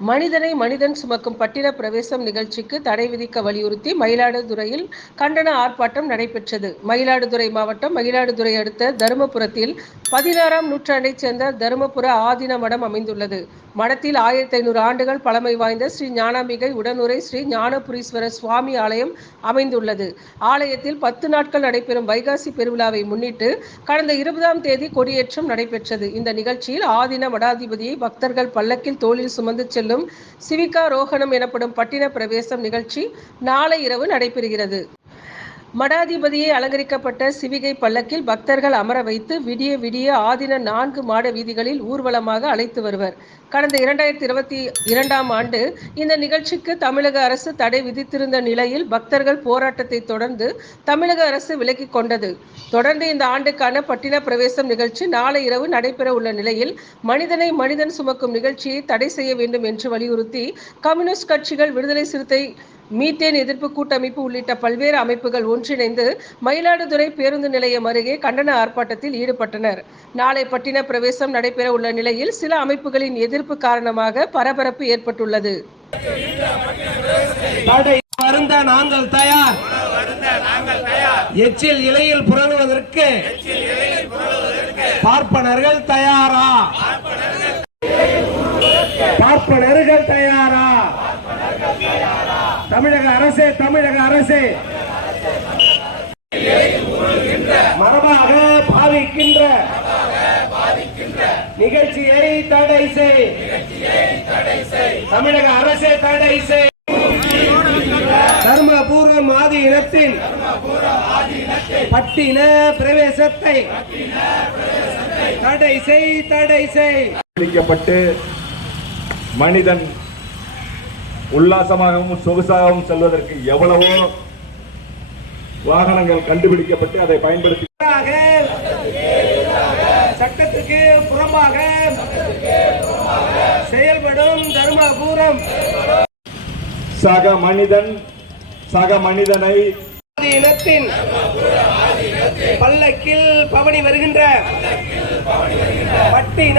மனிதனை மனிதன் சுமக்கும் பட்டின பிரவேசம் நிகழ்ச்சிக்கு தடை விதிக்க வலியுறுத்தி மயிலாடுதுறையில் கண்டன ஆர்ப்பாட்டம் நடைபெற்றது. மயிலாடுதுறை மாவட்டம் மயிலாடுதுறை அடுத்த தருமபுரத்தில் பதினாறாம் நூற்றாண்டைச் சேர்ந்த தருமபுர ஆதீன மடம் அமைந்துள்ளது. மடத்தில் ஆயிரத்தி ஐநூறு ஆண்டுகள் பழமை வாய்ந்த ஸ்ரீ ஞானாம்பிகை உடனுரை ஸ்ரீ ஞானபுரீஸ்வரர் சுவாமி ஆலயம் அமைந்துள்ளது. ஆலயத்தில் பத்து நாட்கள் நடைபெறும் வைகாசி பெருவிழாவை முன்னிட்டு கடந்த இருபதாம் தேதி கொடியேற்றம் நடைபெற்றது. இந்த நிகழ்ச்சியில் ஆதின மடாதிபதியை பக்தர்கள் பல்லக்கில் தோளில் சுமந்து செல்லும் சிவிகா ரோகணம் எனப்படும் பட்டின பிரவேசம் நிகழ்ச்சி நாளை இரவு நடைபெறுகிறது. மடாதிபதியை அலங்கரிக்கப்பட்ட சிவிகை பல்லக்கில் பக்தர்கள் அமர வைத்து விடிய விடிய ஆதின நான்கு மாட வீதிகளில் ஊர்வலமாக அழைத்து வருவர். கடந்த இரண்டாயிரத்தி இருபத்தி இரண்டாம் ஆண்டு இந்த நிகழ்ச்சிக்கு தமிழக அரசு தடை விதித்திருந்த நிலையில் பக்தர்கள் போராட்டத்தை தொடர்ந்து தமிழக அரசு விலக்கிக் கொண்டது. தொடர்ந்து இந்த ஆண்டுக்கான பட்டின பிரவேசம் நிகழ்ச்சி நாளை இரவு நடைபெற உள்ள நிலையில் மனிதனை மனிதன் சுமக்கும் நிகழ்ச்சியை தடை செய்ய வேண்டும் என்று வலியுறுத்தி கம்யூனிஸ்ட் கட்சிகள் விடுதலை சிறுத்தை மீத்தேன் எதிர்ப்பு கூட்டமைப்பு உள்ளிட்ட பல்வேறு அமைப்புகள் ஒன்றிணைந்து மயிலாடுதுறை பேருந்து நிலையம் அருகே கண்டன ஆர்ப்பாட்டத்தில் ஈடுபட்டனர். நாளை பட்டின பிரவேசம் நடைபெற உள்ள நிலையில் சில அமைப்புகளின் எதிர்ப்பு காரணமாக பரபரப்பு ஏற்பட்டுள்ளது. வருந்த நாங்கள் தயார். எச்சில் இலையில் புரளுவதற்கு பார்ப்பனர்கள் தயாரா? பார்ப்பனர்கள் தயாரா? தமிழக அரசே தமிழக அரசே. மரபாக பாவிக்கின்ற நிகழ்ச்சியை தடை செய். தமிழக அரசே தடை செய். தர்மபூர்வம் ஆதி இனத்தின் பட்டின பிரவேசத்தை தடை செய் தடை செய். மனிதன் உல்லாசமாகவும் சொகுசாகவும் செல்வதற்கு எவ்வளவோ வாகனங்கள் கண்டுபிடிக்கப்பட்டு அதை பயன்படுத்தி சட்டத்துக்கு புறம்பாக செயல்படும் தர்மபுரம். சக மனிதன் சக மனிதனை இனத்தின் பல்லக்கில் பவனி வருகின்ற பட்டின